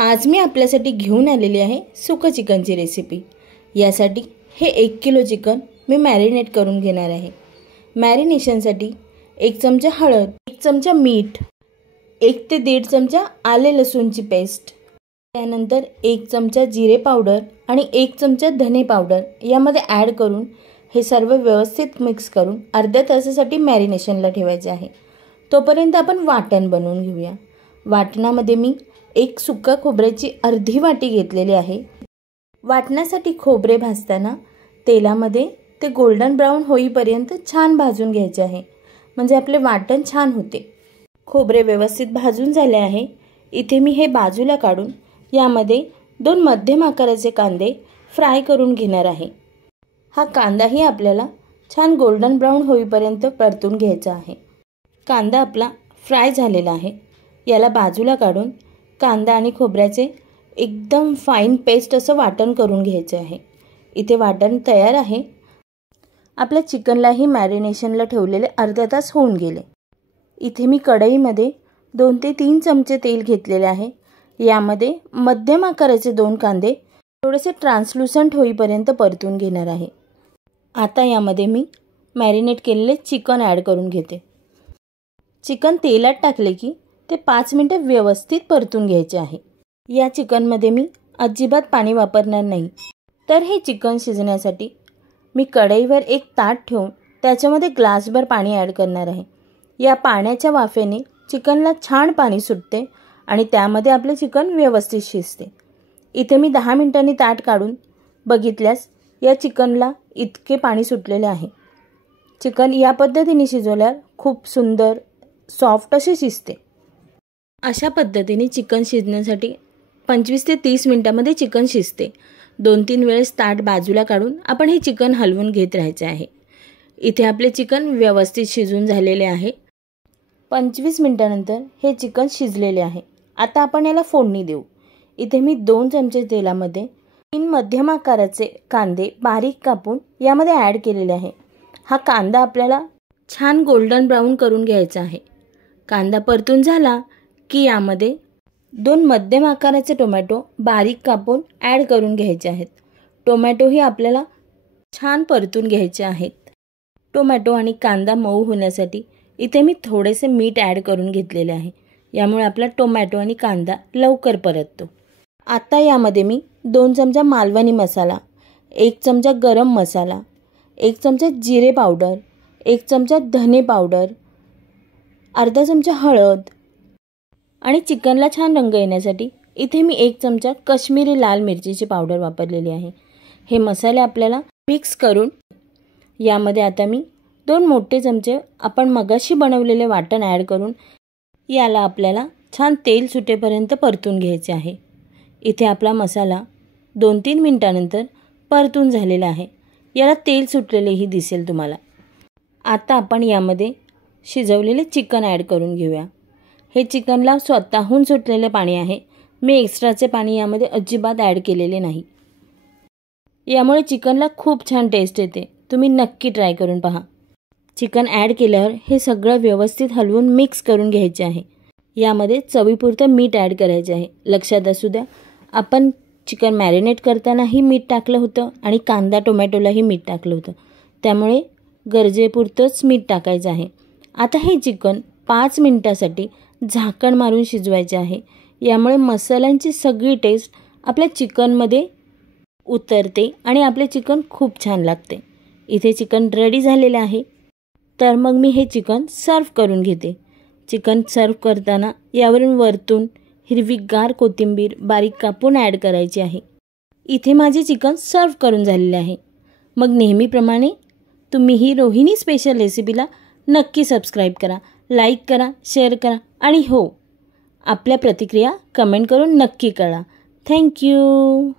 आज मी आपल्यासाठी घेऊन आलेली आहे सुकं चिकनची रेसिपी। यासाठी हे 1 किलो चिकन मी मॅरिनेट करून घेणार आहे। मॅरिनेशनसाठी 1 चमचा हळद, 1 चमचा मीठ, 1 ते 1.5 चमचा आले लसूणची पेस्ट, त्यानंतर 1 चमचा जिरे पावडर आणि 1 चमचा धने पावडर यामध्ये ॲड करून हे सर्व व्यवस्थित मिक्स करून अर्ध्या तासासाठी मॅरिनेशनला ठेवायचे आहे। तोपर्यंत आपण वाटण बनवून घेऊया। वाटणामध्ये मी 1 सुक्का खोबऱ्याची अर्धी वाटी घेतलेली आहे। वाटण्यासाठी खोबरे भाजताना तेलामध्ये ते गोल्डन ब्राउन होईपर्यंत छान भाजून घ्यायचे आहे, म्हणजे आपले वाटण छान होते। खोबरे व्यवस्थित भाजून झाले आहे। इथे मी हे बाजूला काढून यामध्ये 2 मध्यम आकाराचे कांदे फ्राय करून घेणार आहे। हा कांदाही आपल्याला छान गोल्डन ब्राउन होईपर्यंत परतून घ्यायचा आहे। कांदा आपला फ्राय झालेला आहे। याला बाजूला काढून कांदा आणि खोबऱ्याचे एकदम फाईन पेस्ट असं वाटण करून घ्यायचे आहे। इथे वाटण तयार आहे। आपल्या चिकनलाही मॅरिनेशनला ठेवलेले अर्धा तास होऊन गेले। इथे मी कढईमध्ये 2 ते 3 चमचे तेल घेतलेले आहे। यामध्ये मध्यम आकाराचे 2 कांदे थोडेसे ट्रान्सलुसंट होईपर्यंत परतून घेणार आहे। आता यामध्ये मी मॅरिनेट केलेले चिकन ॲड करून घेते। चिकन तेलात टाकले की ते 5 मिनिटे व्यवस्थित परतून घ्यायचे आहे। या चिकनमध्ये मी अजिबात पाणी वापरणार नाही। तर हे चिकन शिजण्यासाठी मी कढईवर एक ताट ठेवून त्याच्यामध्ये ग्लासभर पाणी ॲड करणार आहे। या पाण्याच्या वाफेने चिकनला छान पाणी सुटते आणि त्यामध्ये आपले चिकन व्यवस्थित शिजते। इथे मी 10 मिनिटांनी ताट काढून बघितल्यास या चिकनला इतके पाणी सुटलेले आहे। चिकन या पद्धतीने शिजवल्यावर खूप सुंदर सॉफ्ट असे शिजते। अशा पद्धतीने चिकन शिजण्यासाठी 25 ते 30 मिनिटांमध्ये चिकन शिजते। 2-3 वेळेस ताट बाजूला काढून आपण हे चिकन हलवून घेत राहायचे आहे। इथे आपले चिकन व्यवस्थित शिजून झालेले आहे। 25 मिनिटांनंतर हे चिकन शिजलेले आहे। आता आपण याला फोडणी देऊ। इथे मी 2 चमचे तेलामध्ये 3 मध्यम आकाराचे कांदे बारीक कापून यामध्ये ॲड केलेले आहे। हा कांदा आपल्याला छान गोल्डन ब्राउन करून घ्यायचा आहे। कांदा परतून झाला की यामध्ये 2 मध्यम आकाराचे टोमॅटो बारीक कापून ॲड करून घ्यायचे आहेत। टोमॅटोही आपल्याला छान परतून घ्यायचे आहेत। टोमॅटो आणि कांदा मऊ होण्यासाठी इथे मी थोडेसे मीठ ॲड करून घेतलेले आहे। यामुळे आपला टोमॅटो आणि कांदा लवकर परततो। आता यामध्ये मी 2 चमचा मालवणी मसाला, 1 चमचा गरम मसाला, 1 चमचा जिरे पावडर, 1 चमचा धने पावडर, अर्धा चमचा हळद आणि चिकनला छान रंग येण्यासाठी इथे मी 1 चमचा काश्मीरी लाल मिरचीची पावडर वापरलेली आहे। हे मसाले आपल्याला मिक्स करून यामध्ये आता मी 2 मोठे चमचे आपण मगाशी बनवलेले वाटण ॲड करून याला आपल्याला छान तेल सुटेपर्यंत परतून घ्यायचे आहे। इथे आपला मसाला 2-3 मिनिटांनंतर परतून झालेला आहे। याला तेल सुटलेलेही दिसेल तुम्हाला। आता आपण यामध्ये शिजवलेले चिकन ॲड करून घेऊया। हे चिकनला स्वतःहून सुटलेले पाणी आहे। मी एक्स्ट्राचे पाणी यामध्ये अजिबात ॲड केलेले नाही। यामुळे चिकनला खूप छान टेस्ट येते। तुम्ही नक्की ट्राय करून पहा। चिकन ॲड केल्यावर हे सगळं व्यवस्थित हलवून मिक्स करून घ्यायचे आहे। यामध्ये चवीपुरतं मीठ ॲड करायचे आहे। लक्षात असू द्या, आपण चिकन मॅरिनेट करतानाही मीठ टाकलं होतं आणि कांदा टोमॅटोलाही मीठ टाकलं होतं, त्यामुळे गरजेपुरतंच मीठ टाकायचं आहे। आता हे चिकन 5 मिनिटासाठी झाकण मारून शिजवायचे आहे। यामुळे मसाल्यांची सगळी टेस्ट आपल्या चिकनमध्ये उतरते आणि आपले चिकन खूप छान लागते। इथे चिकन रेडी झालेले आहे। तर मग मी हे चिकन सर्व करून घेते। चिकन सर्व करताना यावरून वरतून हिरवीगार कोथिंबीर बारीक कापून ॲड करायची आहे। इथे माझे चिकन सर्व करून झालेले आहे। मग नेहमीप्रमाणे तुम्हीही रोहिणी स्पेशल रेसिपीला नक्की सबस्क्राईब करा, लाईक करा, शेअर करा आणि हो, आपल्या प्रतिक्रिया कमेंट करून नक्की कळवा। थँक्यू।